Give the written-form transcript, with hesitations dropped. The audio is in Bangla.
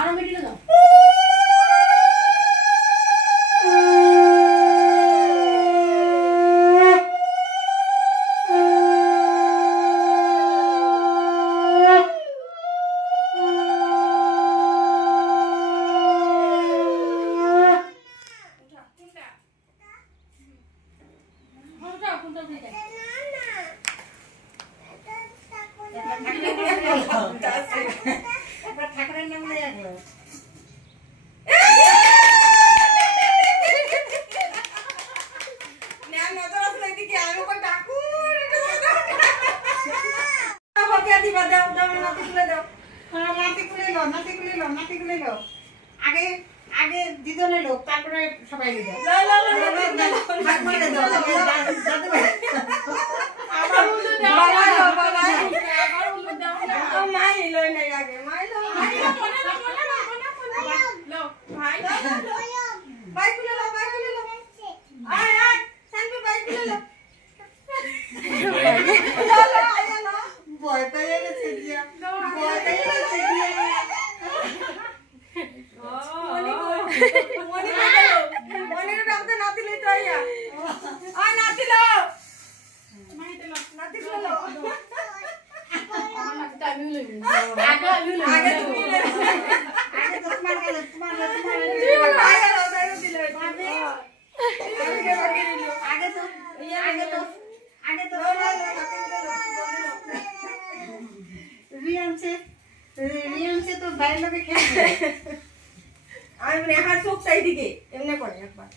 আরো মিডিলে দাও ঠাকুরের নাম নিয়ে আসলো আগে আগে দিদনে লোক তারপরে সবাই ভয় পেয়ে গেছে রিয়ানসে তো বাইরে লোকে খেয়ে আমি হাত চোখ চাই দিকে এমনি করে একবার